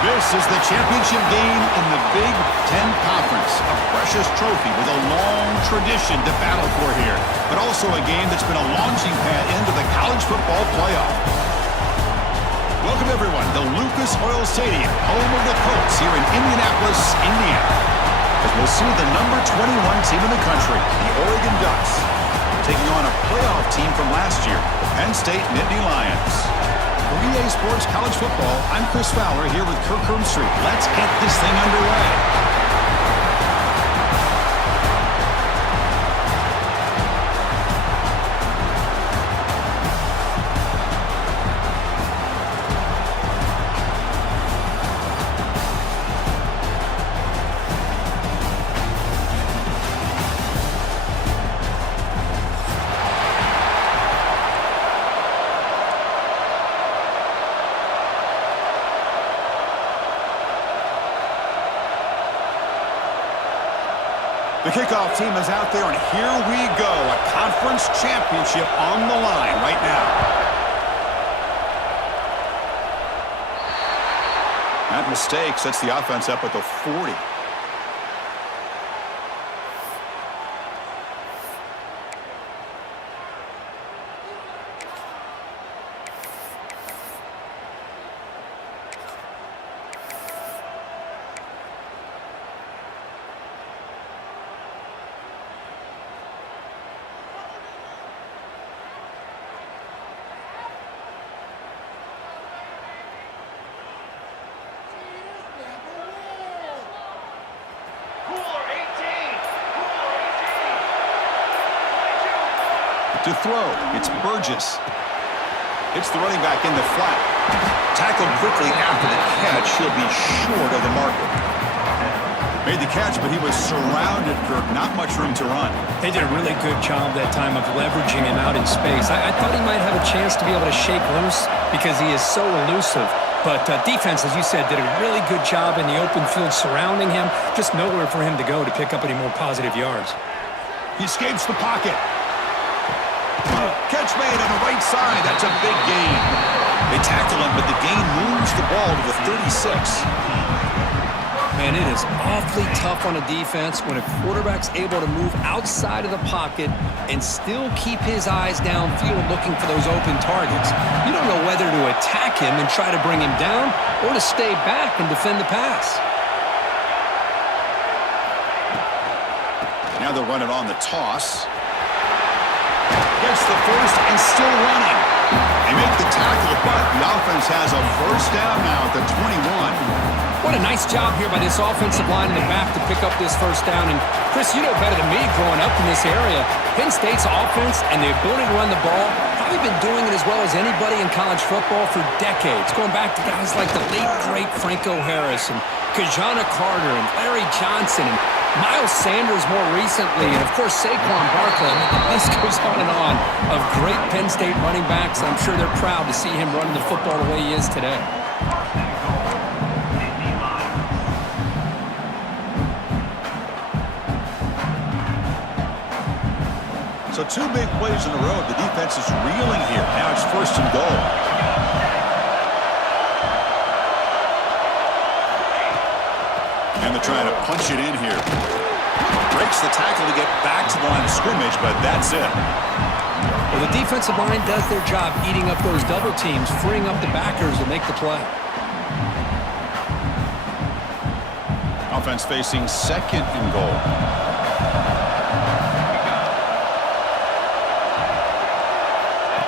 This is the championship game in the Big Ten Conference. A precious trophy with a long tradition to battle for here. But also a game that's been a launching pad into the college football playoff. Welcome, everyone, to Lucas Oil Stadium, home of the Colts here in Indianapolis, Indiana. As we'll see the number 21 team in the country, the Oregon Ducks, taking on a playoff team from last year, the Penn State Nittany Lions. For EA Sports College Football, I'm Chris Fowler here with Kirk Herbstreit. Let's get this thing underway. The kickoff team is out there, and here we go. A conference championship on the line right now. That mistake sets the offense up at the 40. To throw, it's Burgess. Hits the running back in the flat. Tackled quickly after the catch. He'll be short of the marker. Made the catch, but he was surrounded, Kirk. Not much room to run. They did a really good job that time of leveraging him out in space. I thought he might have a chance to be able to shake loose because he is so elusive. But defense, as you said, did a really good job in the open field surrounding him. Just nowhere for him to go to pick up any more positive yards. He escapes the pocket. Catch made on the right side. That's a big gain. They tackle him, but the gain moves the ball to the 36. Man, it is awfully tough on a defense when a quarterback's able to move outside of the pocket and still keep his eyes downfield looking for those open targets. You don't know whether to attack him and try to bring him down or to stay back and defend the pass. Now they'll run it on the toss. Gets the first and still running. They make the tackle, but the offense has a first down now at the 21. What a nice job here by this offensive line in the back to pick up this first down. And, Chris, you know better than me growing up in this area, Penn State's offense and the ability to run the ball, probably been doing it as well as anybody in college football for decades, going back to guys like the late, great Franco Harris and Kajana Carter and Larry Johnson and Miles Sanders more recently, and of course Saquon Barkley. The list goes on of great Penn State running backs. I'm sure they're proud to see him running the football the way he is today. So two big plays in a row. The defense is reeling here. Now it's first and goal. And they're trying to punch it in here. Breaks the tackle to get back to the line of scrimmage, but that's it. Well, the defensive line does their job eating up those double teams, freeing up the backers to make the play. Offense facing second and goal.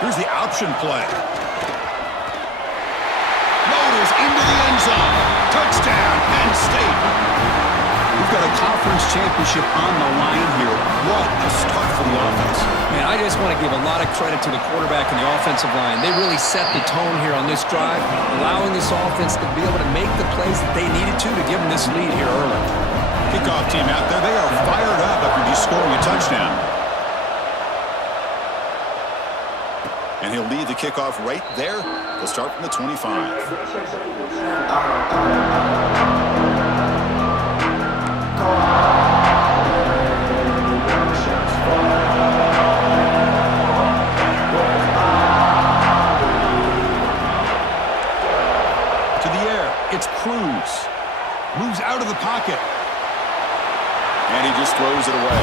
Here's the option play. Motors into the end zone. Touchdown, Penn State. We've got a conference championship on the line here. What a start for the offense. Man, I just want to give a lot of credit to the quarterback and the offensive line. They really set the tone here on this drive, allowing this offense to be able to make the plays that they needed to give them this lead here early. Kickoff team out there. They are fired up after just scoring a touchdown. And he'll lead the kickoff right there. They'll start from the 25. To the air, it's Cruz. the pocket. And he just throws it away.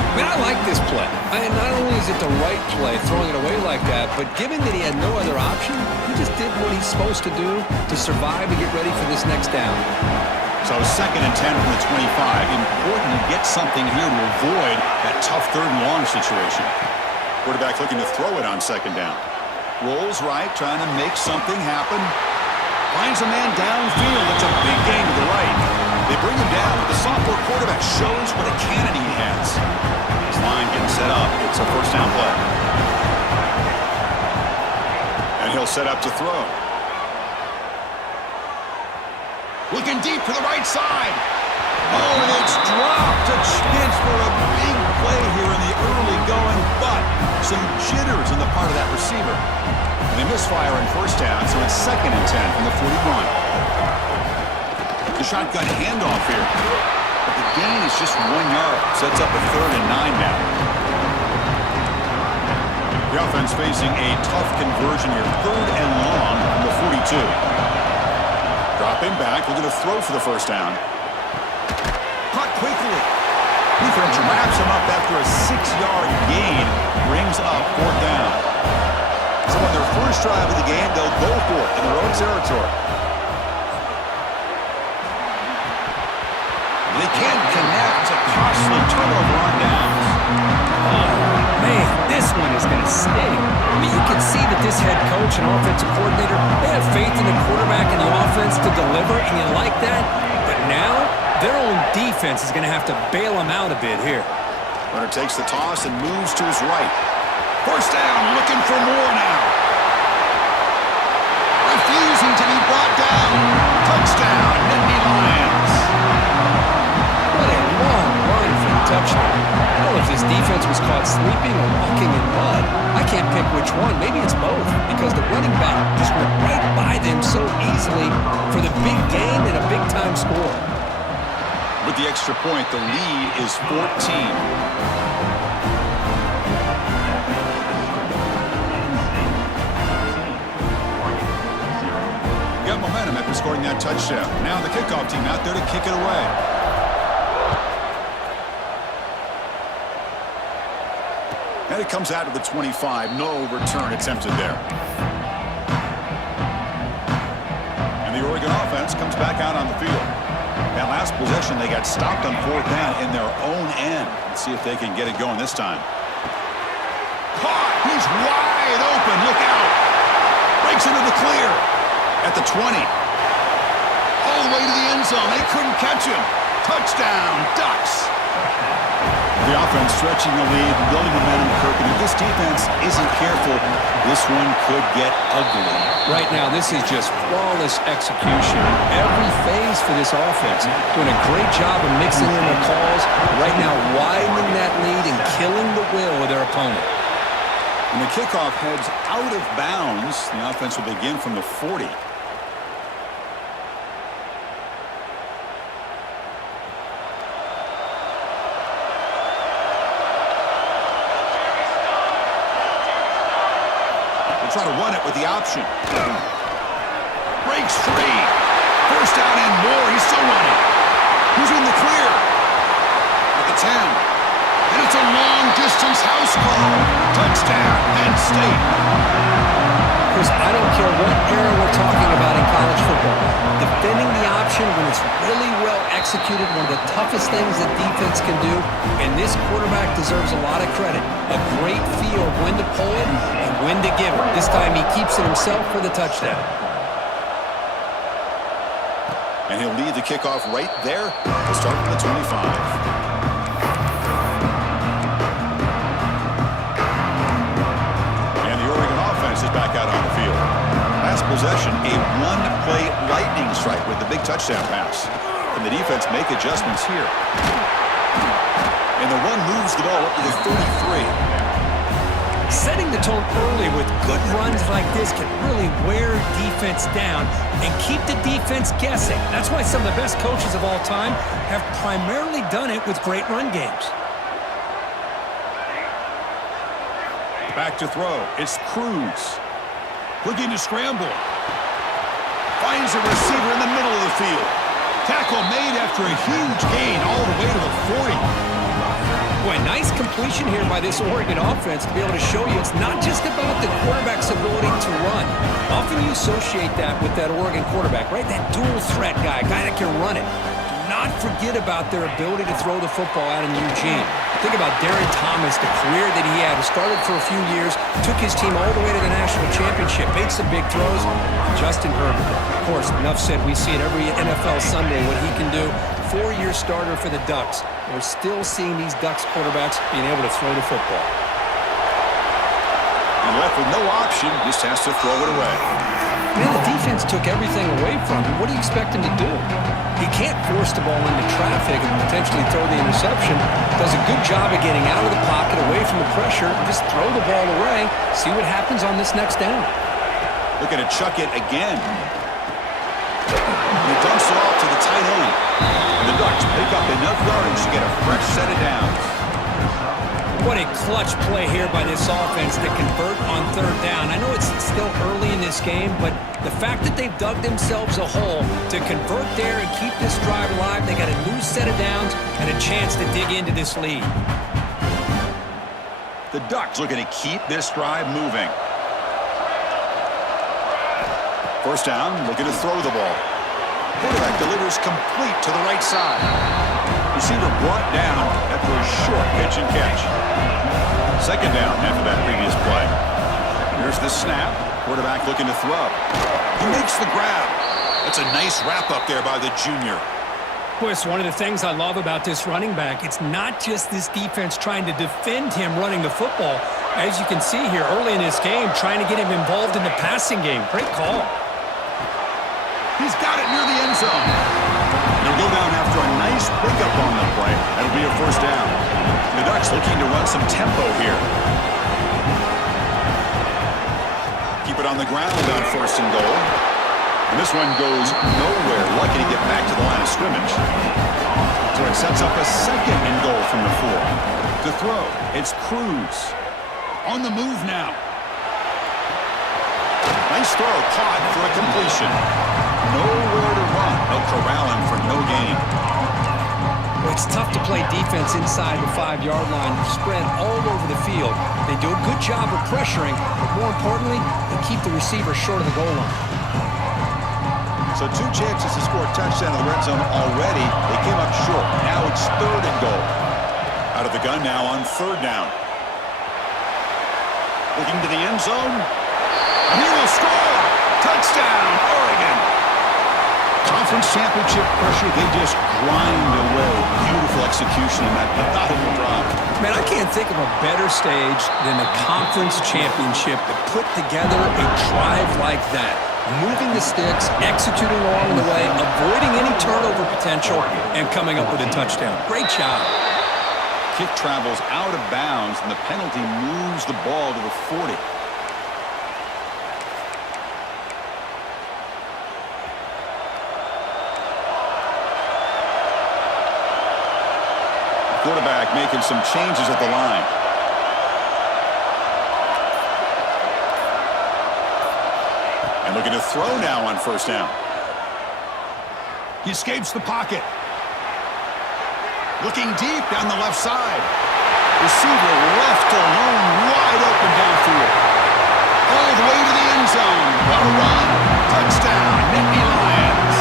I mean, I like this play. Not only is it the right play, throwing it away like that, but given that he had no other option, he just did what he's supposed to do to survive and get ready for this next down. So 2nd and 10 from the 25. Important to get something here to avoid that tough 3rd and long situation. Quarterback looking to throw it on 2nd down. Rolls right, trying to make something happen. Finds a man downfield. It's a big gain to the right. They bring him down. The sophomore quarterback shows what a cannon he has. His line getting set up. It's a 1st down play. And he'll set up to throw. Looking deep to the right side. Oh, and it's dropped. A chance for a big play here in the early going, but some jitters on the part of that receiver. And they misfire in 1st down, so it's 2nd and 10 from the 41. The shotgun handoff here. But the gain is just 1 yard. Sets up a 3rd and 9 now. The offense facing a tough conversion here. 3rd and long from the 42. Dropping back, looking to throw for the 1st down. Caught quickly. Defense wraps him up after a 6-yard gain. Brings up 4th down. So on their first drive of the game, they'll go for it in their own territory. They can't connect. It's a costly turnover on downs. Oh, man, this one is going to sting. I mean, you can see that this head coach and offensive coordinator, they have faith in the quarterback and the offense to deliver, and you like that. But now, their own defense is going to have to bail them out a bit here. Runner takes the toss and moves to his right. 1st down, looking for more now. Refusing to be brought down. Touchdown, Nittany Lions. What a long run for the touchdown. I don't know if this defense was caught sleeping or walking in mud. I can't pick which one. Maybe it's both, because the running back just went right by them so easily for the big gain and a big-time score. With the extra point, the lead is 14. Got momentum after scoring that touchdown. Now the kickoff team out there to kick it away. And it comes out to the 25. No return attempted there. And the Oregon offense comes back out on the field. That last possession, they got stopped on 4th down in their own end. Let's see if they can get it going this time. Caught! He's wide open. Look out! Breaks into the clear at the 20. All the way to the end zone. They couldn't catch him. Touchdown, Ducks. The offense stretching the lead, building momentum, Kirk. And if this defense isn't careful, this one could get ugly. Right now, this is just flawless execution. Every phase for this offense. Doing a great job of mixing in their calls. Right now, widening that lead and killing the will of their opponent. When the kickoff heads out of bounds, the offense will begin from the 40. Try to run it with the option. Breaks free. 1st down and more. He's still running. Who's in the clear? At the 10. And it's a long-distance house call. Touchdown, Penn State. Chris, I don't care what era we're talking about in college football. Defending the option when it's really well executed, one of the toughest things that defense can do, and this quarterback deserves a lot of credit. A great feel of when to pull it and when to give it. This time he keeps it himself for the touchdown. And he'll lead the kickoff right there to start from the 25. Is back out on the field. Last possession, a one-play lightning strike with the big touchdown pass. And the defense make adjustments here. And the run moves the ball up to the 33. Setting the tone early with good runs like this can really wear defense down and keep the defense guessing. That's why some of the best coaches of all time have primarily done it with great run games. Back to throw. It's Cruz. Looking to scramble. Finds a receiver in the middle of the field. Tackle made after a huge gain all the way to the 40. Boy, nice completion here by this Oregon offense to be able to show you it's not just about the quarterback's ability to run. Often you associate that with that Oregon quarterback, right? That dual threat guy that can run it. Do not forget about their ability to throw the football out in Eugene. Think about Darren Thomas, the career that he had. He started for a few years, took his team all the way to the national championship, made some big throws. Justin Herbert, of course, enough said. We see it every NFL Sunday what he can do. 4-year starter for the Ducks. We're still seeing these Ducks quarterbacks being able to throw the football. And left with no option, just has to throw it away. Man, the defense took everything away from him. What do you expect him to do? He can't force the ball into traffic and potentially throw the interception. Does a good job of getting out of the pocket, away from the pressure, and just throw the ball away. See what happens on this next down. Looking to chuck it again. And he dumps it off to the tight end. And the Ducks pick up enough yardage to get a fresh set of downs. What a clutch play here by this offense to convert on third down. I know it's still early in this game, but the fact that they've dug themselves a hole to convert there and keep this drive alive, they got a new set of downs and a chance to dig into this lead. The Ducks looking to keep this drive moving. First down, looking to throw the ball. Quarterback delivers complete to the right side. Receiver brought down after a short pitch and catch. Second down after that previous play. Here's the snap. Quarterback looking to throw. He makes the grab. That's a nice wrap up there by the junior. Boy, it's one of the things I love about this running back. It's not just this defense trying to defend him running the football. As you can see here early in this game, trying to get him involved in the passing game. Great call. He's got it near the end zone. They'll go down after a nice pickup on the play. That'll be a first down. The Ducks looking to run some tempo here. Keep it on the ground on first and goal. And this one goes nowhere. Lucky to get back to the line of scrimmage. So it sets up a second and goal from the 4. To throw, it's Cruz. On the move now. Nice throw, caught for a completion. Nowhere to run. They'll corral him for no gain. Well, it's tough to play defense inside the 5-yard line. Spread all over the field. They do a good job of pressuring, but more importantly, they keep the receiver short of the goal line. So 2 chances to score a touchdown in the red zone already. They came up short. Now it's third and goal. Out of the gun now on third down. Looking to the end zone. And he will score! Touchdown, Oregon! Conference championship pressure, they just grind away. Beautiful execution in that methodical drive. Man, I can't think of a better stage than the conference championship to put together a drive like that. Moving the sticks, executing along the way, avoiding any turnover potential, and coming up with a touchdown. Great job. Kick travels out of bounds, and the penalty moves the ball to the 40. Quarterback making some changes at the line. And looking to throw now on first down. He escapes the pocket. Looking deep down the left side. Receiver left alone, wide open downfield. All the way to the end zone. What a run. Touchdown, Nittany Lions.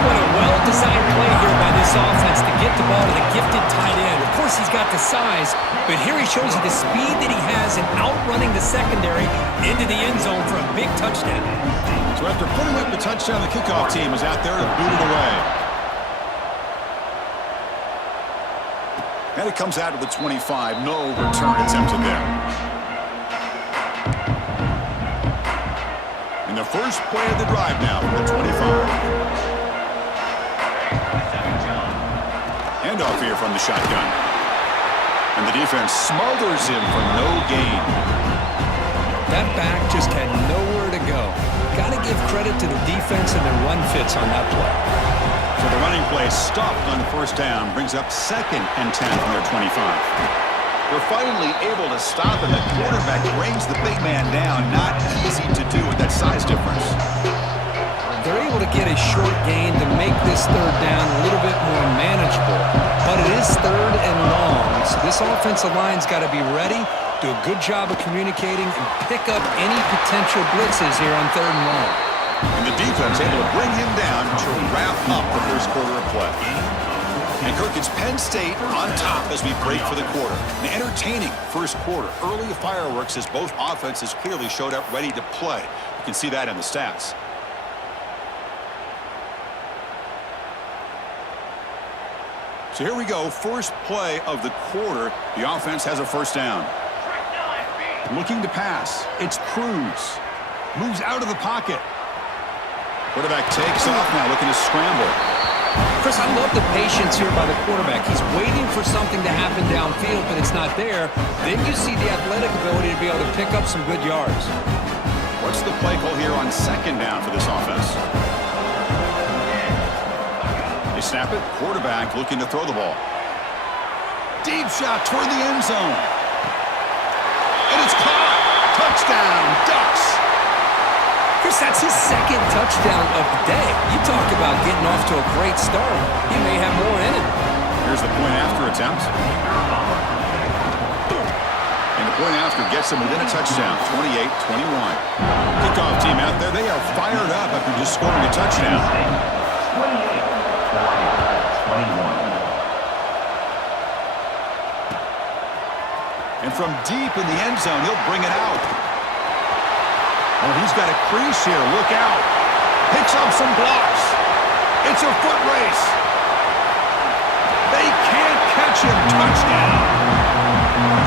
What a well-designed play here by this offense to get the ball to the gifted tight end. Of course, he's got the size, but here he shows you the speed that he has in outrunning the secondary into the end zone for a big touchdown. So after putting up the touchdown, the kickoff team is out there to boot it away. And it comes out of the 25. No return attempted there. And the first play of the drive now from the 25. Handoff here from the shotgun. And the defense smothers him for no gain. That back just had nowhere to go. Got to give credit to the defense and their run fits on that play. So the running play stopped on the first down, brings up 2nd and 10 from their 25. They're finally able to stop, and the quarterback brings the big man down. Not easy to do with that size difference. They're able able to get a short gain to make this third down a little bit more manageable. But it is third and long, so this offensive line's got to be ready, do a good job of communicating, and pick up any potential blitzes here on third and long. And the defense able to bring him down to wrap up the first quarter of play. And Kirk, it's Penn State on top as we break for the quarter. An entertaining first quarter. Early fireworks as both offenses clearly showed up ready to play. You can see that in the stats. So here we go. First play of the quarter. The offense has a first down. Looking to pass. It's Cruz. Moves out of the pocket. Quarterback takes off now, looking to scramble. Chris, I love the patience here by the quarterback. He's waiting for something to happen downfield, but it's not there. Then you see the athletic ability to be able to pick up some good yards. What's the play call here on second down for this offense? They snap it. Quarterback looking to throw the ball. Deep shot toward the end zone. And it's caught. Touchdown, Ducks. Chris, that's his second touchdown of the day. You talk about getting off to a great start. He may have more in it. Here's the point after attempt. And the point after gets him within a touchdown, 28-21. Kickoff team out there, they are fired up after just scoring a touchdown. 28-21. And from deep in the end zone, he'll bring it out. Oh, he's got a crease here. Look out. Picks up some blocks. It's a foot race. They can't catch him. Touchdown.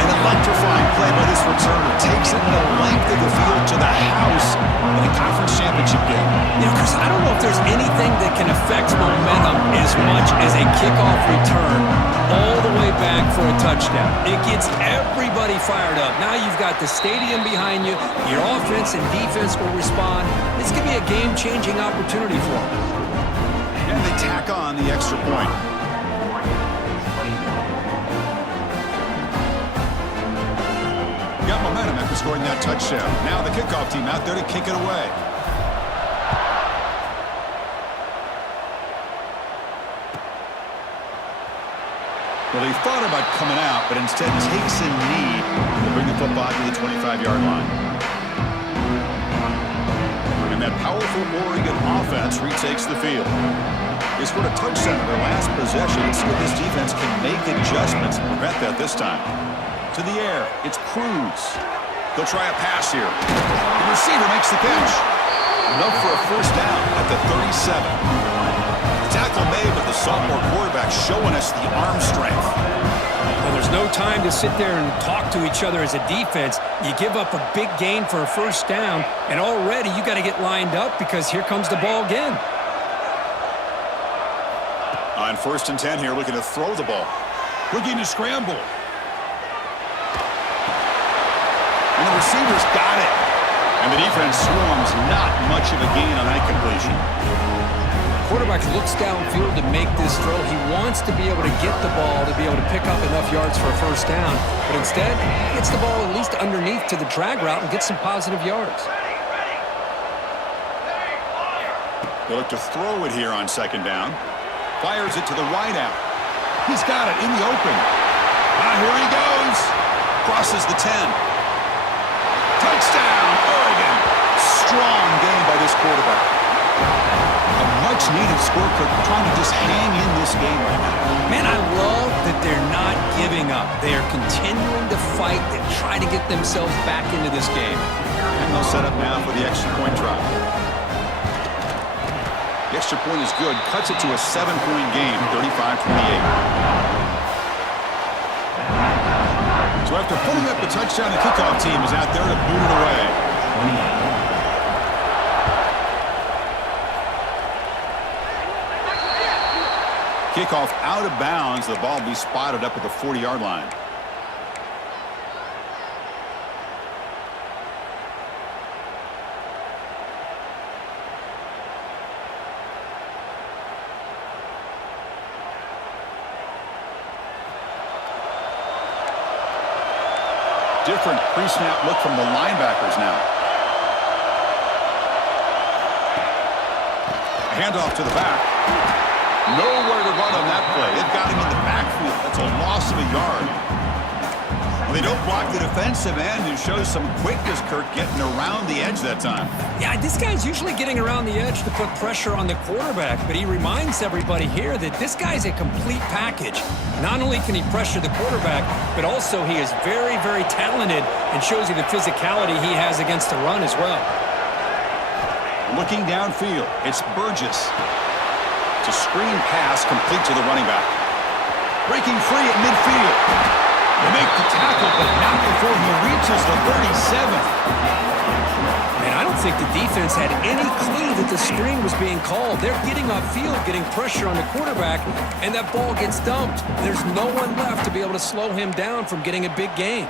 An electrifying play by this returner. Takes it the length of the field to the house in a conference championship game. You know, Chris, I don't know if there's anything that can affect momentum as much as a kickoff return all the way back for a touchdown. It gets everybody fired up. Now you've got the stadium behind you. Your offense and defense will respond. This could be a game-changing opportunity for them. And they tack on the extra point. Got momentum after scoring that touchdown. Now the kickoff team out there to kick it away. Well, he thought about coming out, but instead takes a knee to bring the football to the 25-yard line. And that powerful Oregon offense retakes the field. They scored a touchdown in their last possession. Let's see if this defense can make adjustments and prevent that this time. To the air, it's Cruz. They'll try a pass here. The receiver makes the catch. Enough for a first down at the 37. Tackle made with the sophomore quarterback showing us the arm strength. Well, there's no time to sit there and talk to each other as a defense. You give up a big gain for a first down, and already you got to get lined up because here comes the ball again. On 1st and 10 here, looking to throw the ball. Looking to scramble. And the receiver's got it. And the defense swarms, not much of a gain on that completion. Quarterback looks downfield to make this throw. He wants to be able to get the ball to be able to pick up enough yards for a first down. But instead, he gets the ball at least underneath to the drag route and gets some positive yards. They look to throw it here on second down. Fires it to the right out. He's got it in the open. Here he goes. Crosses the 10. Touchdown, Oregon. Strong game by this quarterback. A much-needed score, trying to just hang in this game right now. Man, I love that they're not giving up. They are continuing to fight and try to get themselves back into this game. And they'll set up now for the extra point try. The extra point is good. Cuts it to a 7-point game, 35-28. So after putting up the touchdown, the kickoff team is out there to boot it away. Kickoff out of bounds. The ball will be spotted up at the 40-yard line. Different pre-snap look from the linebackers now. Handoff to the back. Nowhere to run on that play. It got him in the backfield. That's a loss of a yard. Well, they don't block the defensive end and shows some quickness, Kirk, getting around the edge that time. Yeah, this guy's usually getting around the edge to put pressure on the quarterback, but he reminds everybody here that this guy's a complete package. Not only can he pressure the quarterback, but also he is very, very talented and shows you the physicality he has against the run as well. Looking downfield, it's Burgess. It's a screen pass complete to the running back. Breaking free at midfield. They make the tackle, but not before he reaches the 37. Man, I don't think the defense had any clue that the screen was being called. They're getting off field, getting pressure on the quarterback, and that ball gets dumped. There's no one left to be able to slow him down from getting a big gain.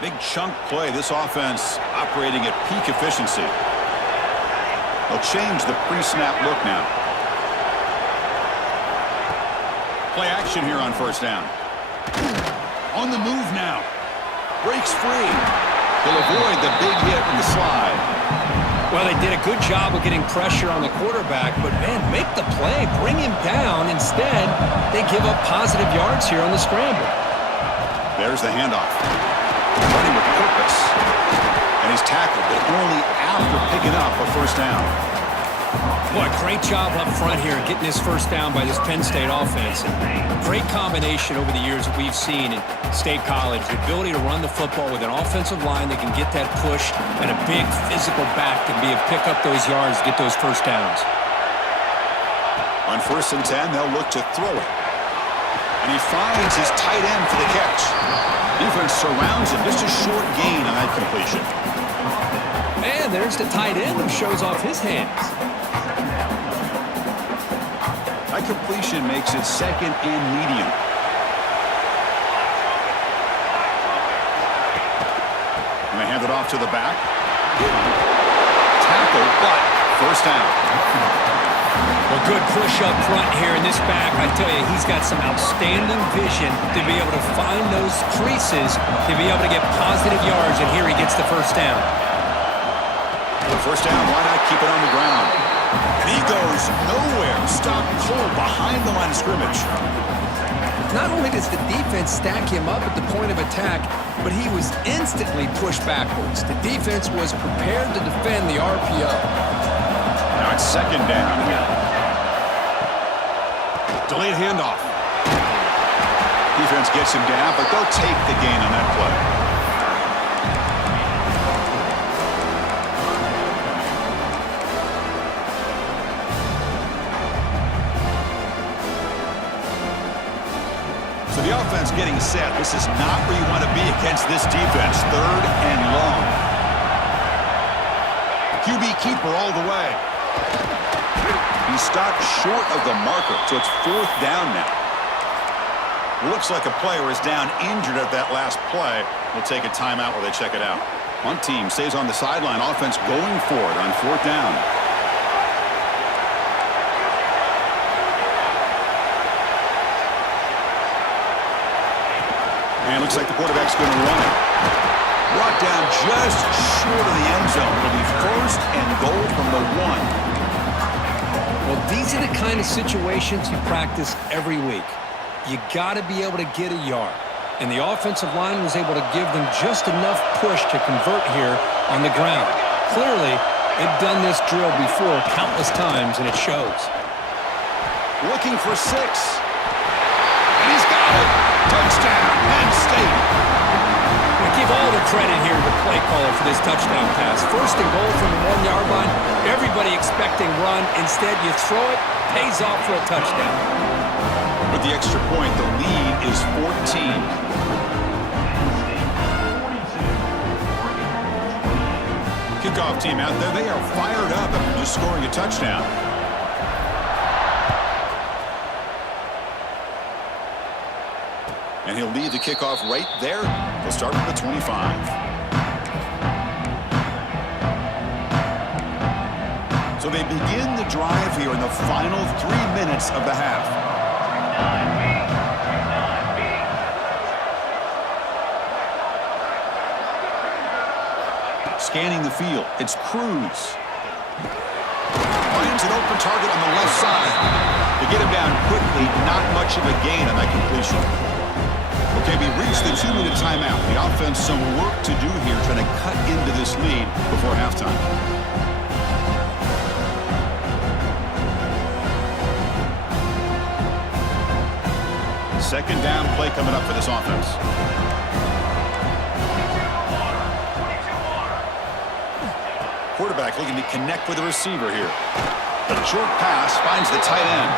Big chunk play. This offense operating at peak efficiency. They'll change the pre-snap look now. Play action here on first down. On the move now. Breaks free. He'll avoid the big hit with the slide. Well, they did a good job of getting pressure on the quarterback, but, man, make the play. Bring him down. Instead, they give up positive yards here on the scramble. There's the handoff. Running with purpose. And he's tackled, but only after picking up a first down. Boy, great job up front here getting this first down by this Penn State offense. Great combination over the years that we've seen in State College. The ability to run the football with an offensive line that can get that push and a big physical back to be able to pick up those yards, get those first downs. On 1st and 10, they'll look to throw it. And he finds his tight end for the catch. Defense surrounds him. Just a short gain on that completion. And there's the tight end who shows off his hands. That completion makes it 2nd and medium. And they hand it off to the back. Tackle, but first down. Well, good push up front here in this back. I tell you, he's got some outstanding vision to be able to find those creases, to be able to get positive yards, and here he gets the first down. Well, first down, why not keep it on the ground? And he goes nowhere. Stop cold behind the line of scrimmage. Not only does the defense stack him up at the point of attack, but he was instantly pushed backwards. The defense was prepared to defend the RPO. Now it's 2nd down. Delayed handoff. Defense gets him down, but they'll take the gain on that play. So the offense getting set. This is not where you want to be against this defense. 3rd and long. QB keeper all the way. He stopped short of the marker, so it's 4th down now. Looks like a player is down injured at that last play. We'll take a timeout while they check it out. One team stays on the sideline. Offense going for it on 4th down. And looks like the quarterback's going to run it. Brought down just short of the end zone. It'll be 1st and goal from the 1. Well, these are the kind of situations you practice every week. You got to be able to get a yard. And the offensive line was able to give them just enough push to convert here on the ground. Clearly, they've done this drill before countless times, and it shows. Looking for 6. And he's got it. Touchdown, Penn State. We give all the credit here to the play caller for this touchdown pass. 1st and goal from the 1-yard line. Everybody expecting run. Instead, you throw it, pays off for a touchdown. With the extra point, the lead is 14. Kickoff team out there, they are fired up after just scoring a touchdown. And he'll lead the kickoff right there. He'll start with the 25. So they begin the drive here in the final 3 minutes of the half. Scanning the field, it's Cruz. Finds an open target on the left side. To get him down quickly, not much of a gain on that completion. Okay, we reached the 2-minute timeout. The offense some work to do here trying to cut into this lead before halftime. Second down play coming up for this offense. Quarterback looking to connect with the receiver here. The short pass finds the tight end.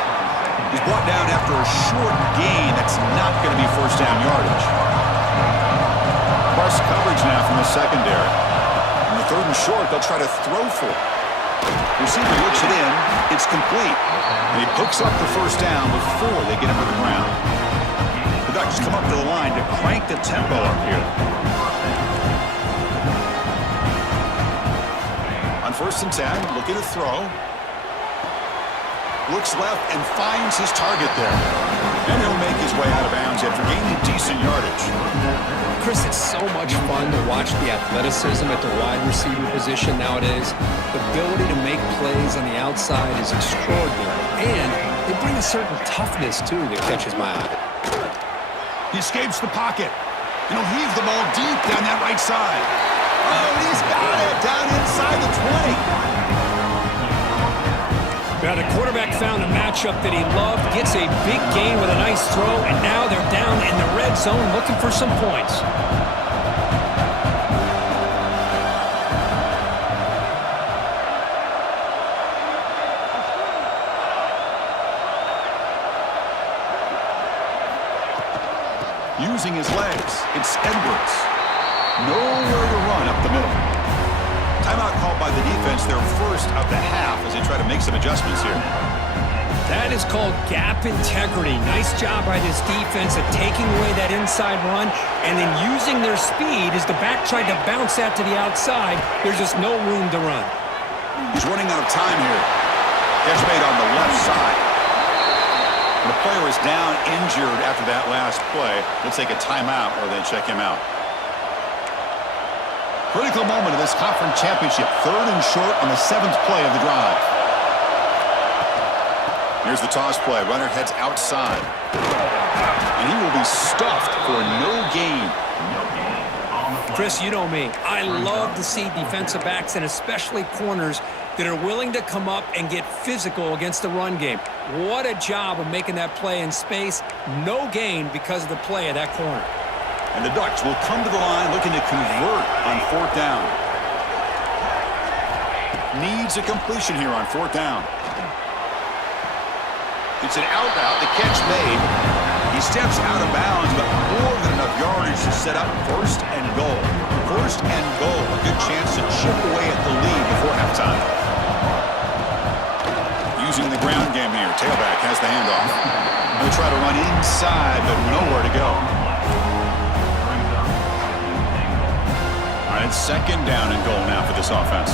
He's brought down after a short gain. That's not going to be first down yardage. Press coverage now from the secondary. In the 3rd and short, they'll try to throw for it. Receiver looks it in. It's complete. And he picks up the first down before they get him to the ground. The Ducks come up to the line to crank the tempo up here. On 1st and 10, looking to throw. Looks left and finds his target there. And he'll make his way out of bounds after gaining decent yardage. Chris, it's so much fun to watch the athleticism at the wide receiver position nowadays. The ability to make plays on the outside is extraordinary. And they bring a certain toughness, too, that catches my eye. He escapes the pocket. And he'll heave the ball deep down that right side. Oh, and he's got it down inside the 20. Now the quarterback found a matchup that he loved, gets a big gain with a nice throw, and now they're down in the red zone looking for some points. Using his legs, it's Edwards. Nowhere to run up the middle. Timeout called by the defense, their first of the half as they try to make some adjustments here. That is called gap integrity. Nice job by this defense of taking away that inside run and then using their speed as the back tried to bounce that to the outside. There's just no room to run. He's running out of time here. Catch made on the left side. The player is down injured after that last play. They'll take a timeout or then check him out. Critical moment of this conference championship. 3rd and short on the 7th play of the drive. Here's the toss play. Runner heads outside. And he will be stuffed for no gain. Chris, you know me. I love to see defensive backs and especially corners that are willing to come up and get physical against the run game. What a job of making that play in space. No gain because of the play of that corner. And the Ducks will come to the line looking to convert on 4th down. Needs a completion here on 4th down. It's an out route. The catch made. He steps out of bounds, but more than enough yardage to set up 1st and goal. 1st and goal. A good chance to chip away at the lead before halftime. Using the ground game here. Tailback has the handoff. They'll try to run inside, but nowhere to go. All right, 2nd down and goal now for this offense.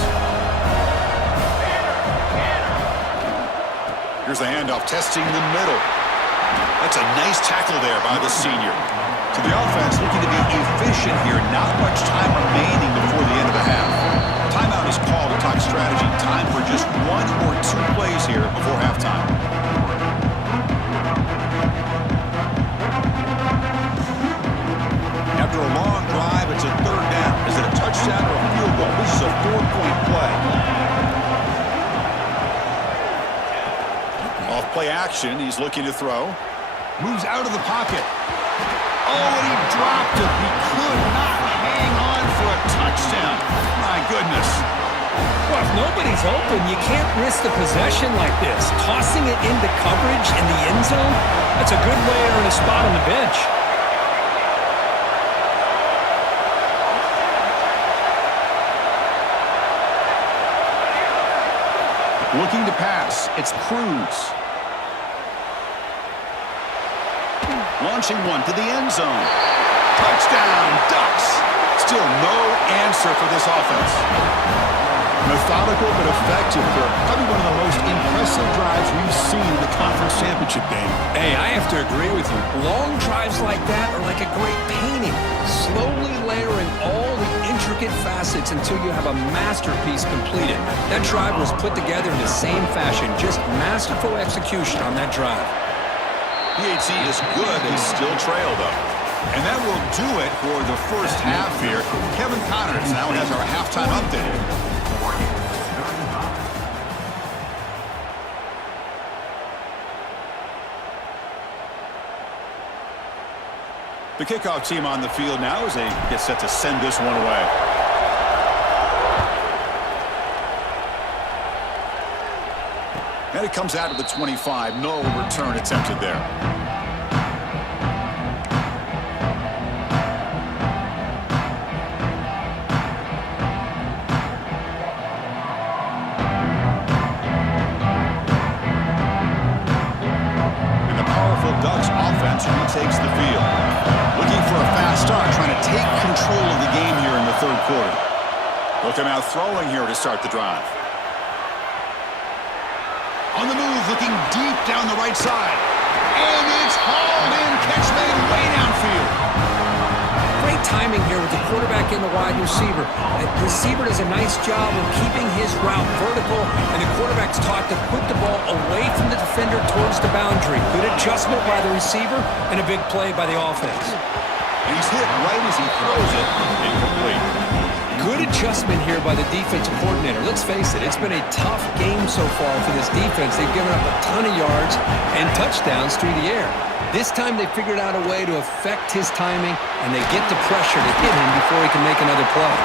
Here's the handoff, testing the middle. That's a nice tackle there by the senior. So the offense looking to be efficient here. Not much time remaining before the end of the half. Timeout is called to talk strategy. Time for just 1 or 2 plays here before halftime. After a long drive, it's a 3rd down. Is it a touchdown or a field goal? This is a 4-point play. Off play action, he's looking to throw. Moves out of the pocket. Oh, and he dropped it. He could not hang on for a touchdown. My goodness. Well, if nobody's open, you can't risk the possession like this. Tossing it into coverage in the end zone, that's a good way to earn a spot on the bench. Looking to pass. It's Cruz. Launching one to the end zone. Touchdown, Ducks. Still no answer for this offense. Methodical but effective for probably one of the most impressive drives we've seen in the conference championship game. Hey, I have to agree with you. Long drives like that are like a great painting. Slowly layering all the intricate intricate facets until you have a masterpiece completed. That drive was put together in the same fashion, just masterful execution on that drive. PHC is good and still trail, though. And that will do it for the first half here. Kevin Connors now has our halftime update. The kickoff team on the field now as they get set to send this one away. And it comes out of the 25. No return attempted there. And the powerful Ducks offense retakes the field. Looking for a fast start, trying to take control of the game here in the third quarter. They'll come out throwing here to start the drive. On the move, looking deep down the right side. And it's hauled in, catch made way downfield. Great timing here with the quarterback and the wide receiver. The receiver does a nice job of keeping his route vertical, and the quarterback's taught to put the ball away from the defender towards the boundary. Good adjustment by the receiver and a big play by the offense. And he's hit right as he throws it, incomplete. Good adjustment here by the defensive coordinator. Let's face it, it's been a tough game so far for this defense. They've given up a ton of yards and touchdowns through the air. This time they figured out a way to affect his timing, and they get the pressure to hit him before he can make another play.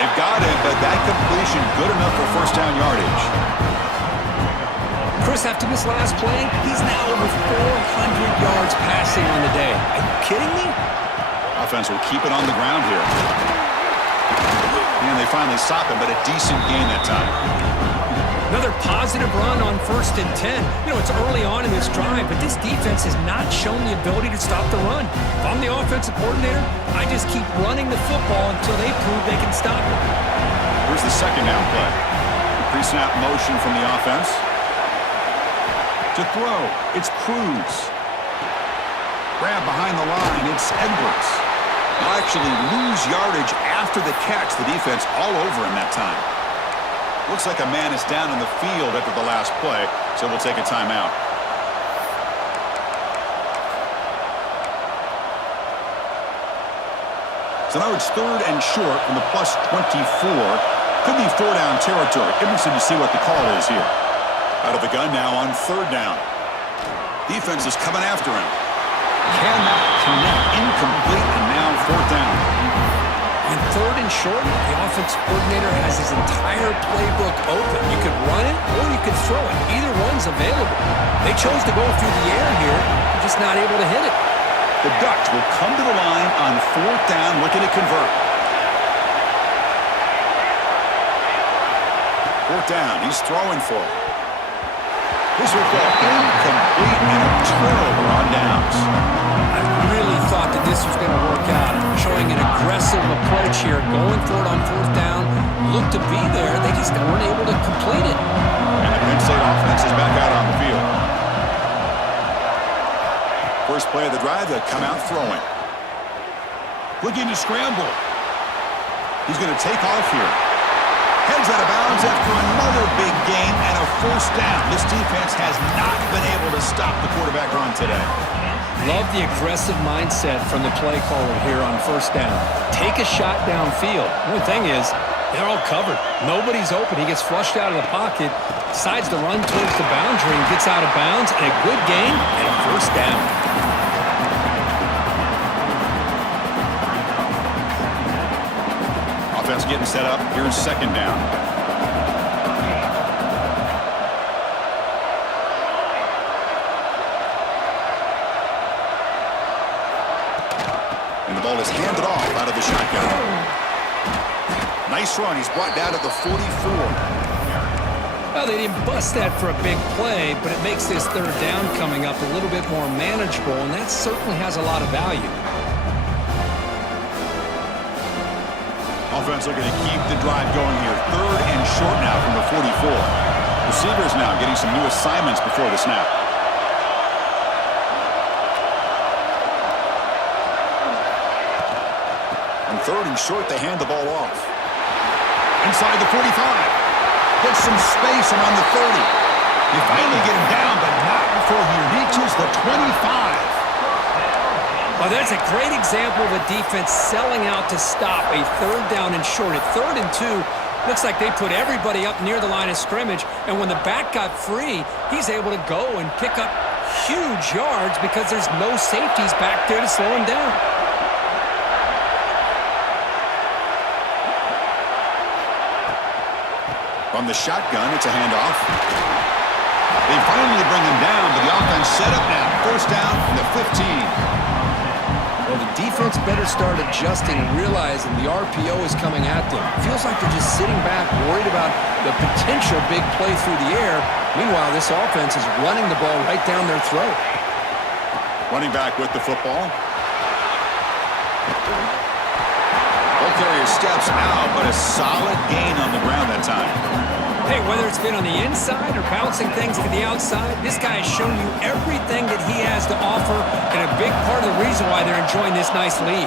They've got it, but that completion good enough for first down yardage. Chris, after this last play, he's now over 400 yards passing on the day. Are you kidding me? Offense will keep it on the ground here. And they finally stop him, but a decent gain that time. Another positive run on 1st and 10. You know, it's early on in this drive, but this defense has not shown the ability to stop the run. If I'm the offensive coordinator, I just keep running the football until they prove they can stop it. Here's the second down play. Pre-snap motion from the offense. To throw, it's Cruz. Grab behind the line, it's Edwards. They'll actually lose yardage after the catch. The defense all over him that time. Looks like a man is down in the field after the last play, so we'll take a timeout. So now it's 3rd and short from the plus 24. Could be 4-down territory. Interested to see what the call is here. Out of the gun now on 3rd down. Defense is coming after him. Cannot connect, incomplete, and now 4th down. On 3rd and short, the offensive coordinator has his entire playbook open. You could run it or you could throw it. Either one's available. They chose to go through the air here. They're just not able to hit it. The Ducks will come to the line on 4th down, looking to convert. 4th down, he's throwing for it. This will go incomplete and a turnover on downs. I really thought that this was going to work out. Showing an aggressive approach here, going for it on 4th down. Looked to be there. They just weren't able to complete it. And the Penn State offense is back out on the field. First play of the drive, they'll come out throwing. Looking to scramble. He's going to take off here. Heads out of bounds after another big gain and a 1st down. This defense has not been able to stop the quarterback run today. Love the aggressive mindset from the play caller here on 1st down. Take a shot downfield. The only thing is, they're all covered. Nobody's open. He gets flushed out of the pocket, decides to run towards the boundary and gets out of bounds, and a good gain and a 1st down. Offense getting set up. Here's 2nd down. And the ball is handed off out of the shotgun. Nice run. He's brought down at the 44. Well, they didn't bust that for a big play, but it makes this 3rd down coming up a little bit more manageable, and that certainly has a lot of value. Offense looking to keep the drive going here. 3rd and short now from the 44. Receivers now getting some new assignments before the snap. On 3rd and short, they hand the ball off. Inside the 45. Gets some space around the 30. They finally get him down, but not before he reaches the 25. Well, that's a great example of a defense selling out to stop a 3rd down and short. At 3rd and 2, looks like they put everybody up near the line of scrimmage, and when the back got free, he's able to go and pick up huge yards because there's no safeties back there to slow him down. From the shotgun, it's a handoff. They finally bring him down, but the offense set up now. 1st down from the 15. Well, the defense better start adjusting and realizing the RPO is coming at them. It feels like they're just sitting back, worried about the potential big play through the air. Meanwhile, this offense is running the ball right down their throat. Running back with the football. Ball carrier steps out, but a solid gain on the ground that time. Hey, whether it's been on the inside or bouncing things to the outside, this guy has shown you everything that he has to offer, and a big part of the reason why they're enjoying this nice lead.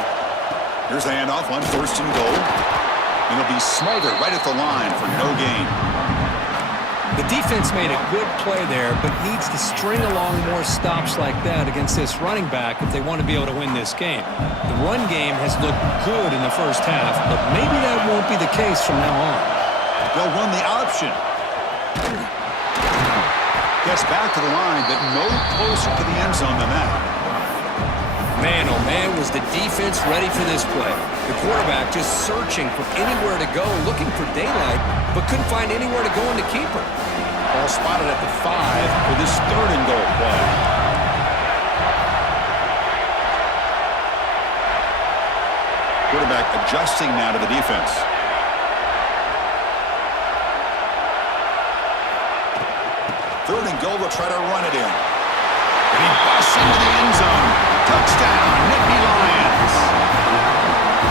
Here's the handoff on 1st and goal. And it'll be smothered right at the line for no gain. The defense made a good play there, but needs to string along more stops like that against this running back if they want to be able to win this game. The run game has looked good in the 1st half, but maybe that won't be the case from now on. They'll run the option. Gets back to the line, but no closer to the end zone than that. Man, oh man, was the defense ready for this play. The quarterback just searching for anywhere to go, looking for daylight, but couldn't find anywhere to go in the keeper. Ball spotted at the 5 for this 3rd and goal play. Quarterback adjusting now to the defense. 3rd and goal, they'll try to run it in. And he busts into the end zone. Touchdown, Nittany Lions.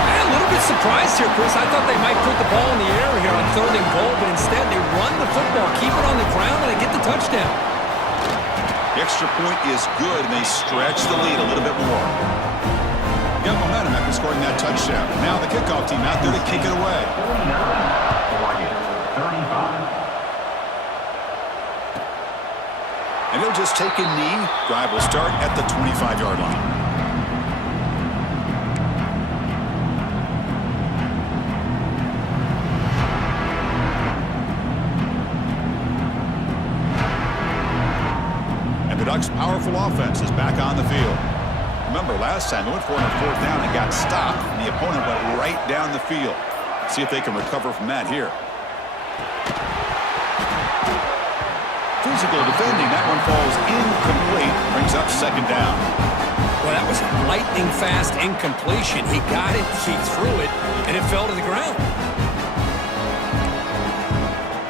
Man, a little bit surprised here, Chris. I thought they might put the ball in the air here on 3rd and goal, but instead they run the football, keep it on the ground, and they get the touchdown. The extra point is good, and they stretch the lead a little bit more. Got momentum after scoring that touchdown. Now the kickoff team out there to kick it away. 35. And he'll just take a knee. Drive will start at the 25-yard line. And the Ducks' powerful offense is back on the field. Remember, last time they went for it on 4th down and got stopped, and the opponent went right down the field. See if they can recover from that here. Physical defending. That one falls incomplete. Brings up 2nd down. Well, that was a lightning-fast incompletion. He got it, he threw it, and it fell to the ground.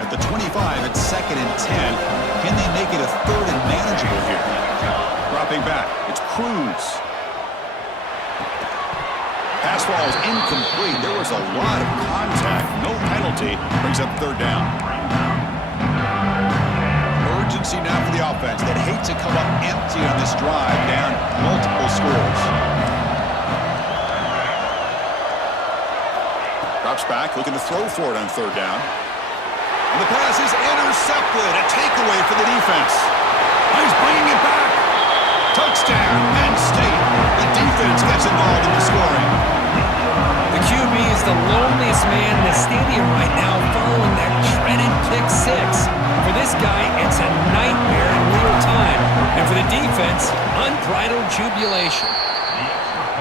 At the 25, it's 2nd and 10. Can they make it a 3rd and manageable here? Dropping back. It's Cruz. Pass ball is incomplete. There was a lot of contact. No penalty. Brings up 3rd down. Urgency now for the offense that hate to come up empty on this drive, down multiple scores. Drops back, looking to throw for it on 3rd down. And the pass is intercepted. A takeaway for the defense. He's bringing it back. Touchdown, Penn State. The defense gets involved in the scoring. The QB is the loneliest man in the stadium right now following that dreaded pick 6. For this guy, it's a nightmare in real time. And for the defense, unbridled jubilation.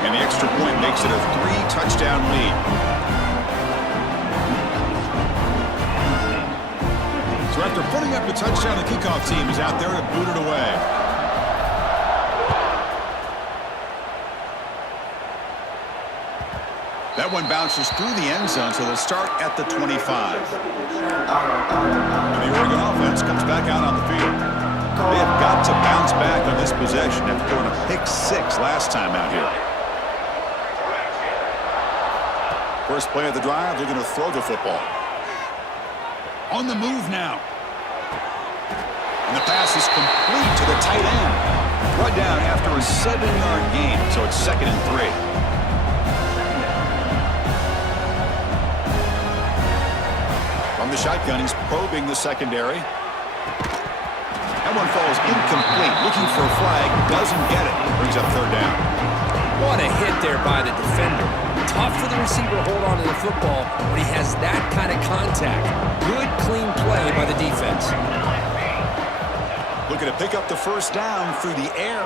And the extra point makes it a 3-touchdown lead. So after putting up the touchdown, the kickoff team is out there to boot it away. That one bounces through the end zone, so they'll start at the 25. And the Oregon offense comes back out on the field. They have got to bounce back on this possession after throwing a pick 6 last time out here. First play of the drive, they're going to throw the football. On the move now. And the pass is complete to the tight end. Brought down after a 7-yard gain, so it's 2nd and 3. From the shotgun, he's probing the secondary. That one falls incomplete. Looking for a flag, doesn't get it. Brings up third down. What a hit there by the defender. Tough for the receiver to hold on to the football when he has that kind of contact. Good, clean play by the defense. Looking to pick up the first down through the air.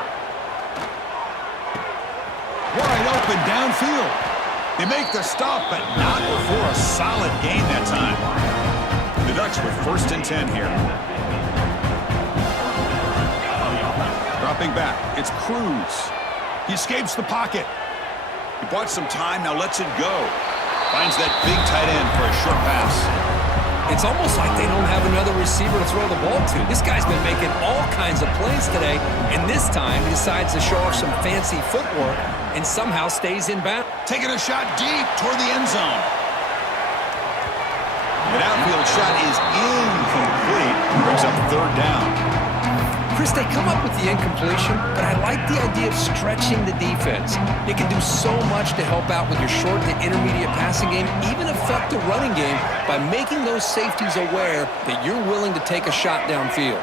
Wide open downfield. They make the stop, but not before a solid gain that time. The Ducks with 1st and 10 here. Dropping back, it's Cruz. He escapes the pocket. He bought some time, now lets it go. Finds that big tight end for a short pass. It's almost like they don't have another receiver to throw the ball to. This guy's been making all kinds of plays today, and this time he decides to show off some fancy footwork and somehow stays in bounds. Taking a shot deep toward the end zone. An outfield shot is incomplete. Brings up third down. Chris, they come up with the incompletion, but I like the idea of stretching the defense. It can do so much to help out with your short to intermediate passing game, even affect the running game by making those safeties aware that you're willing to take a shot downfield.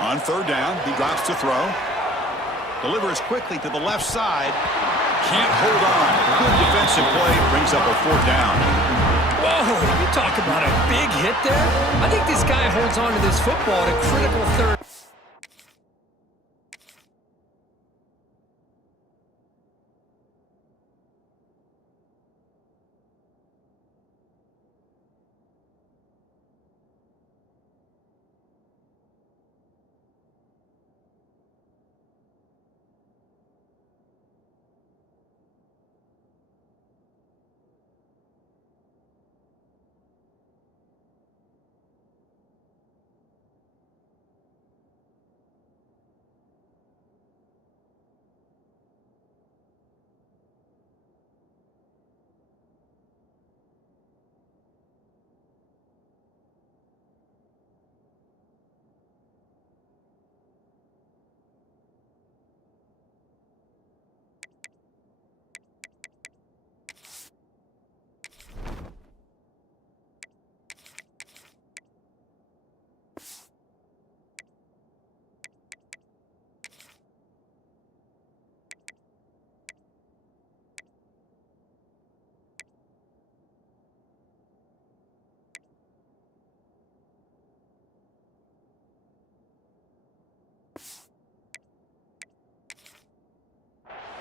On third down, he drops to throw. Delivers quickly to the left side. Can't hold on. Good defensive play. Brings up a fourth down. Whoa, you talk about a big hit there. I think this guy holds on to this football at a critical third.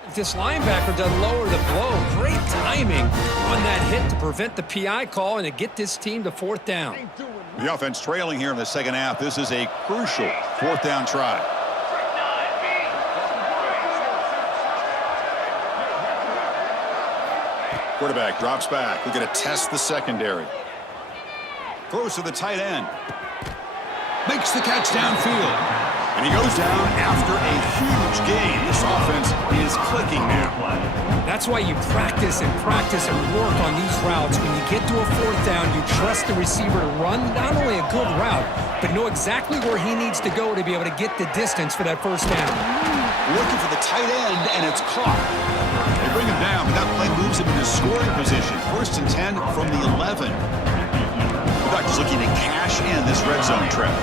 If this linebacker doesn't lower the blow, great timing on that hit to prevent the PI call and to get this team to fourth down. The offense trailing here in the second half. This is a crucial fourth down try. Quarterback drops back. We're going to test the secondary. Throws to the tight end. Makes the catch downfield. And he goes down after a huge gain. This offense is clicking now. That's why you practice and work on these routes. When you get to a fourth down, you trust the receiver to run not only a good route, but know exactly where he needs to go to be able to get the distance for that first down. Looking for the tight end, and it's caught. They bring him down, but that play moves him into scoring position. 1st and 10 from the 11. The Ducks looking to cash in this red zone trip.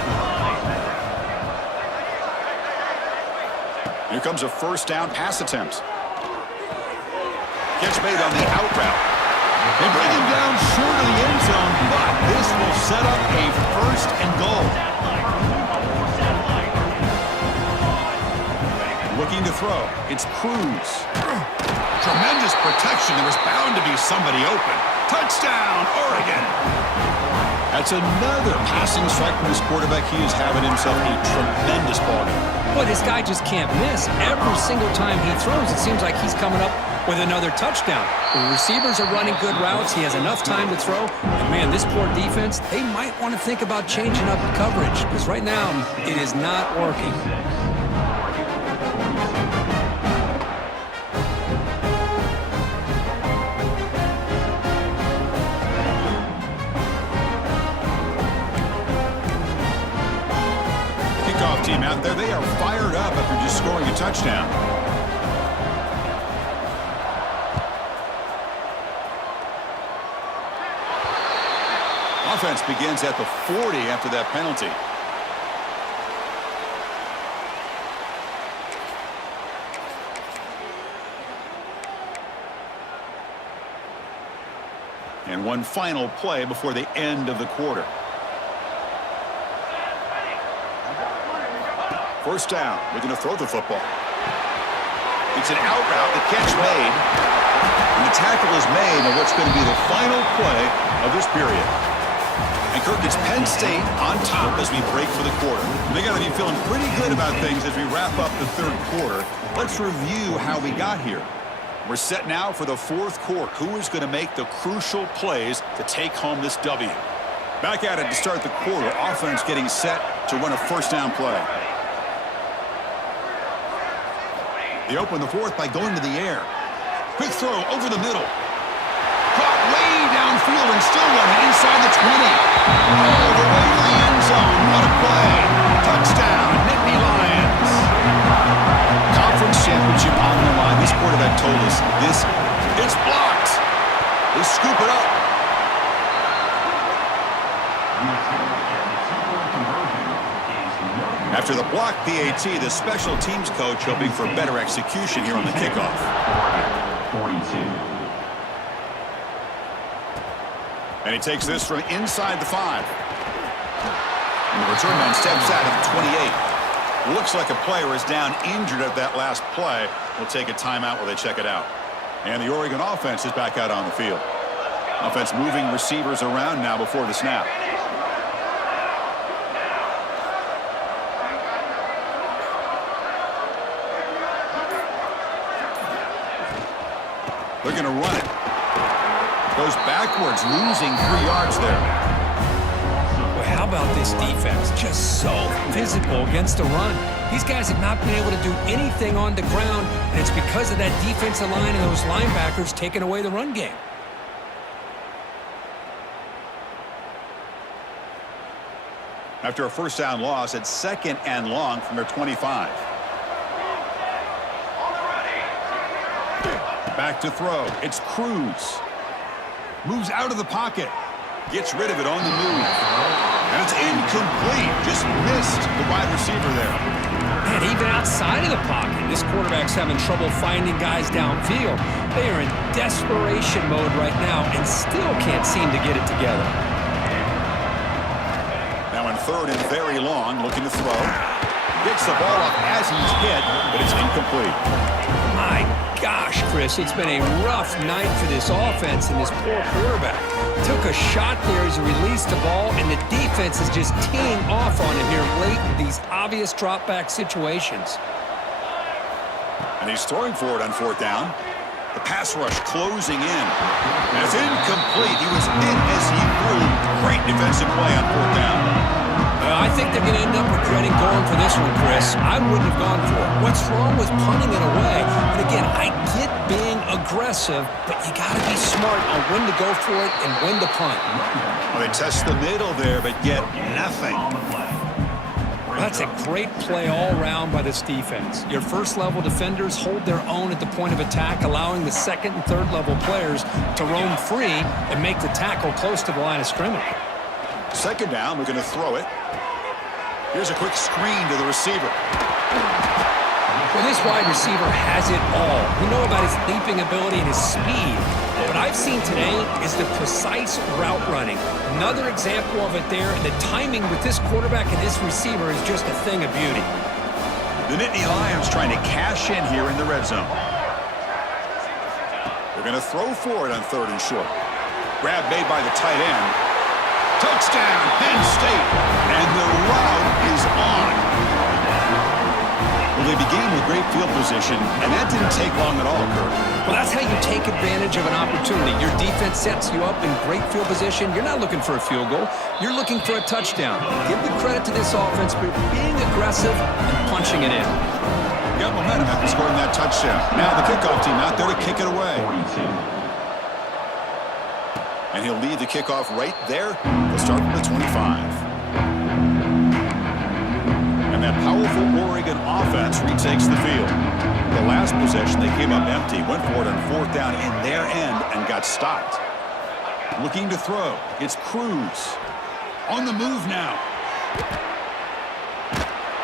Here comes a first down pass attempt. Catch made on the out route. They bring him down short of the end zone, but this will set up a 1st and goal. Looking to throw. It's Cruz. Tremendous protection. There was bound to be somebody open. Touchdown, Oregon. That's another passing strike from this quarterback. He is having himself a tremendous ball game. Boy, this guy just can't miss. Every single time he throws, it seems like he's coming up with another touchdown. The receivers are running good routes. He has enough time to throw. And, man, this poor defense, they might want to think about changing up coverage because right now it is not working. Team out there, they are fired up after just scoring a touchdown. Offense begins at the 40 after that penalty. And one final play before the end of the quarter. First down. We're going to throw the football. It's an out route. The catch made. And the tackle is made on what's going to be the final play of this period. And Kirk, it's Penn State on top as we break for the quarter. They got to be feeling pretty good about things as we wrap up the third quarter. Let's review how we got here. We're set now for the fourth quarter. Who is going to make the crucial plays to take home this W? Back at it to start the quarter. Offense getting set to run a first down play. They open the fourth by going to the air. Quick throw over the middle. Caught way downfield and still running inside the 20. All the way to the end zone. What a play. Touchdown, Nittany Lions. Conference championship on the line. This quarterback told us this is blocked. They scoop it up. After the block PAT, the special teams coach hoping for better execution here on the kickoff. 42. And he takes this from inside the 5. And the return man steps out of 28. Looks like a player is down injured at that last play. We'll take a timeout while they check it out. And the Oregon offense is back out on the field. Offense moving receivers around now before the snap. They're going to run it. Goes backwards, losing 3 yards there. Well, how about this defense? Just so physical against the run. These guys have not been able to do anything on the ground, and it's because of that defensive line and those linebackers taking away the run game. After a first down loss, it's 2nd and long from their 25. Back to throw. It's Cruz. Moves out of the pocket. Gets rid of it on the move. And it's incomplete. Just missed the wide receiver there. And even outside of the pocket, this quarterback's having trouble finding guys downfield. They are in desperation mode right now and still can't seem to get it together. Now in 3rd and very long, looking to throw. Gets the ball up as he's hit, but it's incomplete. My gosh, Chris, it's been a rough night for this offense and this poor quarterback. Took a shot there as he released the ball, and the defense is just teeing off on him here late in these obvious drop-back situations. And he's throwing for it on 4th down. The pass rush closing in. And it's incomplete. He was hit as he threw. Great defensive play on 4th down. I think they're going to end up regretting going for this one, Chris. I wouldn't have gone for it. What's wrong with punting it away? And again, I get being aggressive, but you got to be smart on when to go for it and when to punt. Well, they test the middle there, but get nothing. That's a great play all around by this defense. Your first-level defenders hold their own at the point of attack, allowing the 2nd and 3rd-level players to roam free and make the tackle close to the line of scrimmage. 2nd down, we're going to throw it. Here's a quick screen to the receiver. Well, this wide receiver has it all. We know about his leaping ability and his speed. What I've seen today is the precise route running. Another example of it there, and the timing with this quarterback and this receiver is just a thing of beauty. The Nittany Lions trying to cash in here in the red zone. They're going to throw for it on 3rd and short. Grab made by the tight end. Touchdown, Penn State. And the route is on. Well, they began with great field position, and that didn't take long at all, Kurt. Well, that's how you take advantage of an opportunity. Your defense sets you up in great field position. You're not looking for a field goal. You're looking for a touchdown. Give the credit to this offense for being aggressive and punching it in. Got momentum after scoring that touchdown. Now the kickoff team out there to kick it away. And he'll lead the kickoff right there. They'll start from the 25. And that powerful Oregon offense retakes the field. The last possession, they came up empty, went for it on 4th down in their end and got stopped. Looking to throw. It's Cruz. On the move now.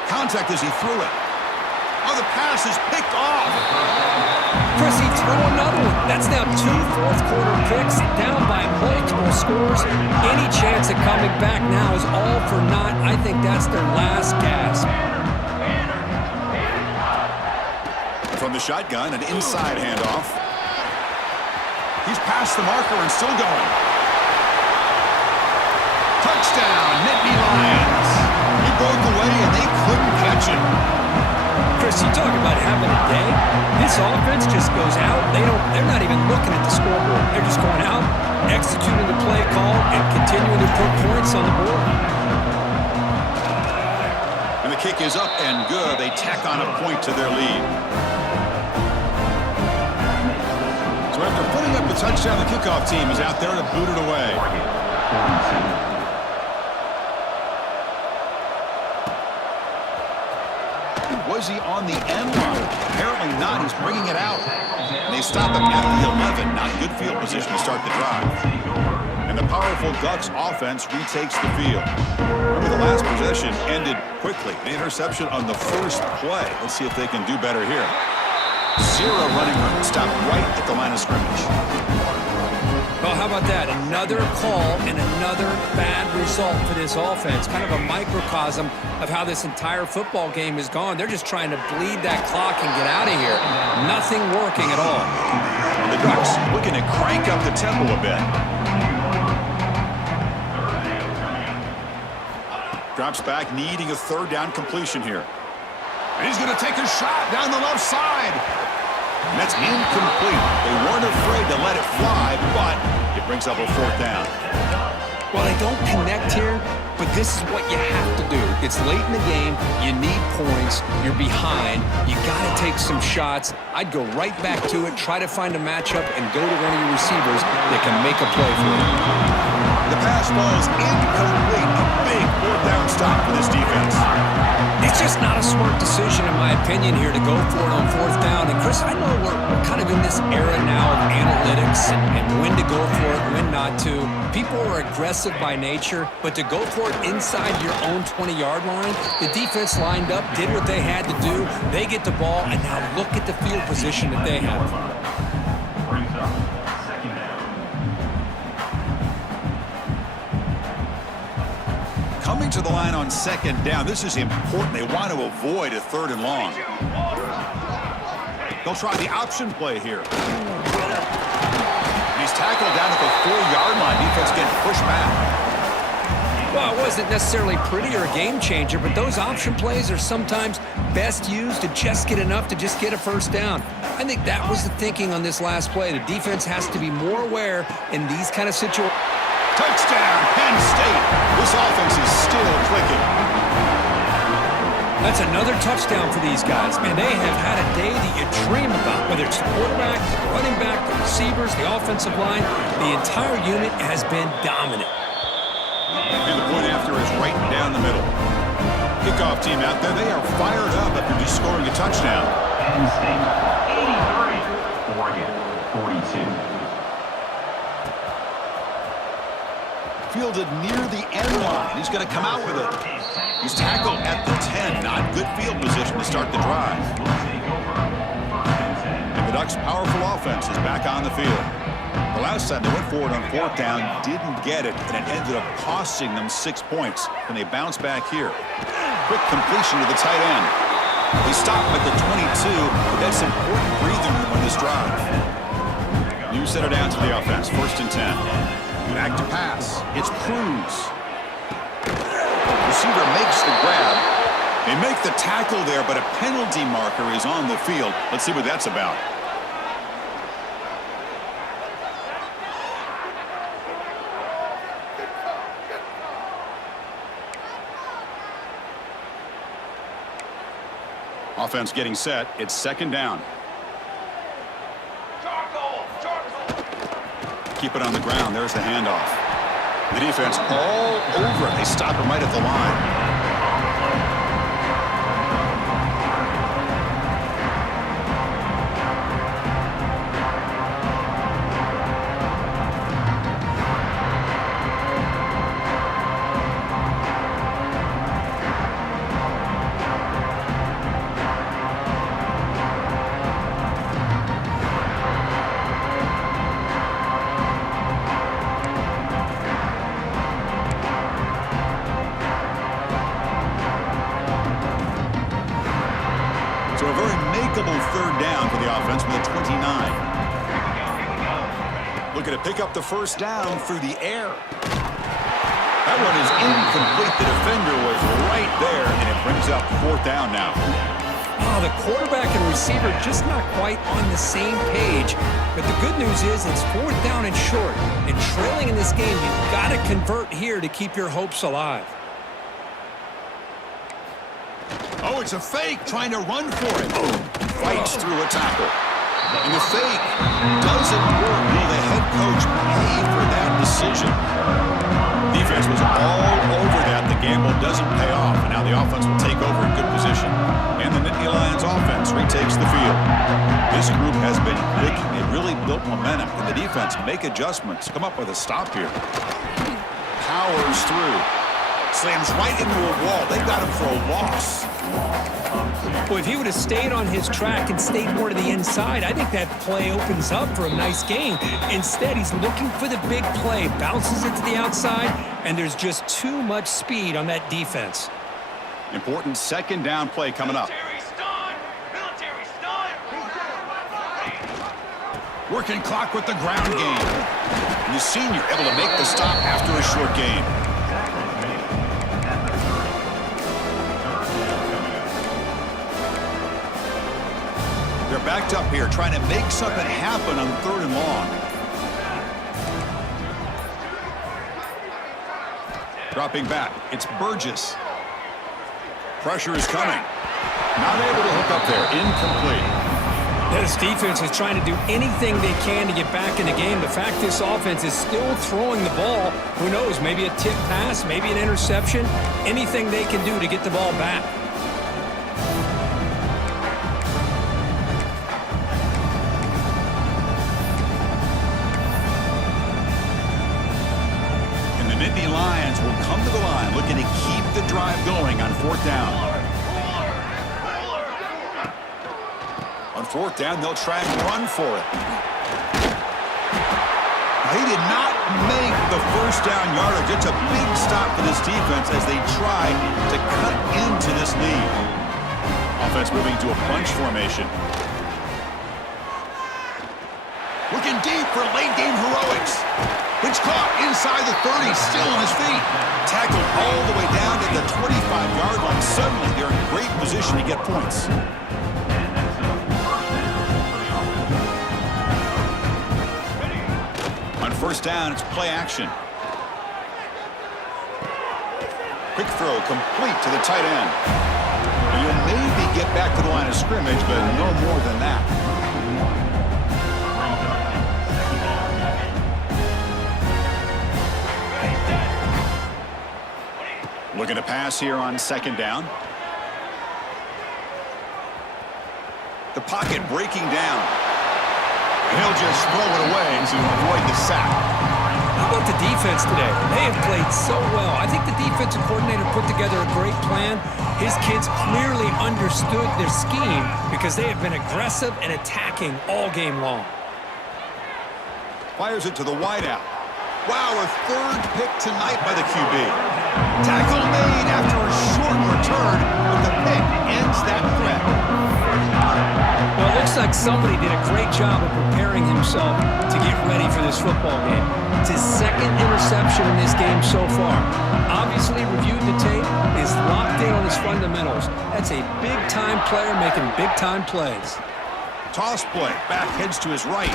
Contact as he threw it. Oh, the pass is picked off. Chris, he threw another one. That's now 2 fourth-quarter picks, down by multiple scores. Any chance of coming back now is all for naught. I think that's their last gasp. From the shotgun, an inside handoff. He's past the marker and still going. Touchdown, Nittany Lions. He broke away and they couldn't catch him. Chris, you talk about having a day. This offense just goes out. They're not even looking at the scoreboard. They're just going out, executing the play call, and continuing to put points on the board. And the kick is up and good. They tack on a point to their lead. So after putting up the touchdown, the kickoff team is out there to boot it away. Was he on the end line? Apparently not. He's bringing it out. And they stop him at the 11. Not good field position to start the drive. And the powerful Ducks offense retakes the field. Remember, the last possession ended quickly. An interception on the first play. Let's see if they can do better here. 0 running room. Stopped right at the line of scrimmage. Well, how about that? Another call and another bad result for this offense. Kind of a microcosm of how this entire football game has gone. They're just trying to bleed that clock and get out of here. Nothing working at all. And the Ducks looking to crank up the tempo a bit. Drops back, needing a third down completion here. And he's going to take a shot down the left side. And that's incomplete. They weren't afraid to let it fly, but it brings up a fourth down. Well, they don't connect here, but this is what you have to do. It's late in the game. You need points. You're behind. You got to take some shots. I'd go right back to it, try to find a matchup, and go to one of your receivers that can make a play for you. The pass ball is incomplete. A big fourth down stop for this defense. It's just not a smart decision, in my opinion, here to go for it on fourth down. And, Chris, I know we're kind of in this era now of analytics and when to go for it, when not to. People are aggressive by nature, but to go for it inside your own 20-yard line, the defense lined up, did what they had to do. They get the ball, and now look at the field position that they have. Coming to the line on second down. This is important. They want to avoid a third and long. They'll try the option play here. He's tackled down at the 4-yard line. Defense getting pushed back. Well, it wasn't necessarily pretty or a game changer, but those option plays are sometimes best used to just get enough to just get a first down. I think that was the thinking on this last play. The defense has to be more aware in these kind of situations. Touchdown, Penn State. This offense is still clicking. That's another touchdown for these guys. Man, they have had a day that you dream about, whether it's the quarterback, the running back, the receivers, the offensive line. The entire unit has been dominant. And the point after is right down the middle. Kickoff team out there, they are fired up after just scoring a touchdown. Penn State 83, Oregon 42. Fielded near the end line. He's going to come out with it. He's tackled at the 10. Not good field position to start the drive. And the Ducks' powerful offense is back on the field. The last time they went forward on fourth down, didn't get it, and it ended up costing them 6 points. And they bounce back here. Quick completion to the tight end. They stop at the 22, but that's important breathing room on this drive. New center down to the offense. 1st and 10. Back to pass. It's Cruz. Receiver makes the grab. They make the tackle there, but a penalty marker is on the field. Let's see what that's about. Offense getting set. It's 2nd down. Keep it on the ground. There's the handoff. The defense all over it. They stop him right at the line. So a very makeable third down for the offense with a 29. Looking to pick up the first down through the air. That one is incomplete. The defender was right there, and it brings up fourth down now. Oh, the quarterback and receiver just not quite on the same page. But the good news is it's fourth down and short. And trailing in this game, you've got to convert here to keep your hopes alive. Oh, it's a fake, trying to run for it. Fights through a tackle. And the fake doesn't work. Will the head coach pay for that decision? Defense was all over that. The gamble doesn't pay off. And now the offense will take over in good position. And the Nittany Lions offense retakes the field. This group has been clicking. It really built momentum. Can the defense make adjustments? Come up with a stop here. Powers through. Slams right into a wall. They got him for a loss. Well, if he would have stayed on his track and stayed more to the inside, I think that play opens up for a nice game. Instead, he's looking for the big play, bounces it to the outside, and there's just too much speed on that defense. Important second down play coming up. Working clock with the ground game. And the senior able to make the stop after a short game. They're backed up here, trying to make something happen on third and long. Dropping back, it's Burgess. Pressure is coming. Not able to hook up there, incomplete. This defense is trying to do anything they can to get back in the game. The fact this offense is still throwing the ball, who knows, maybe a tip pass, maybe an interception, anything they can do to get the ball back. Nittany Lions will come to the line looking to keep the drive going on fourth down. On fourth down, they'll try and run for it. He did not make the first down yardage. It's a big stop for this defense as they try to cut into this lead. Offense moving to a bunch formation. Looking deep for late game heroics. It's caught inside the 30, still on his feet. Tackled all the way down to the 25-yard line. Suddenly, they're in great position to get points. On first down, it's play action. Quick throw complete to the tight end. You'll maybe get back to the line of scrimmage, but no more than that. Looking to pass here on second down. The pocket breaking down. He'll just throw it away to avoid the sack. How about the defense today? They have played so well. I think the defensive coordinator put together a great plan. His kids clearly understood their scheme because they have been aggressive and attacking all game long. Fires it to the wideout. Wow, a third pick tonight by the QB. Tackle made after a short return, but the pick ends that threat. Well, it looks like somebody did a great job of preparing himself to get ready for this football game. It's his second interception in this game so far. Obviously reviewed the tape, is locked in on his fundamentals. That's a big-time player making big-time plays. Toss play, back heads to his right.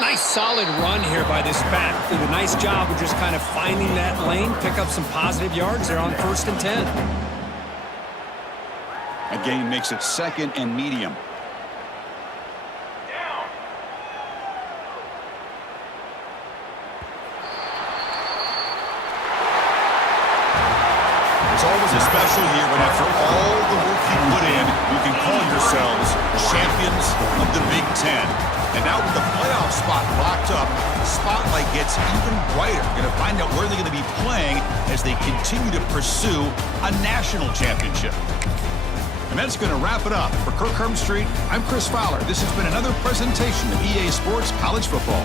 Nice solid run here by this back. Did a nice job of just kind of finding that lane, pick up some positive yards there on first and 10. That gain makes it second and medium. It's always a special year when after all the work you put in, you can call yourselves champions of the Big Ten. And now with the playoff spot locked up, the spotlight gets even brighter. We're going to find out where they're going to be playing as they continue to pursue a national championship. And that's going to wrap it up. For Kirk Hermstreet, I'm Chris Fowler. This has been another presentation of EA Sports College Football.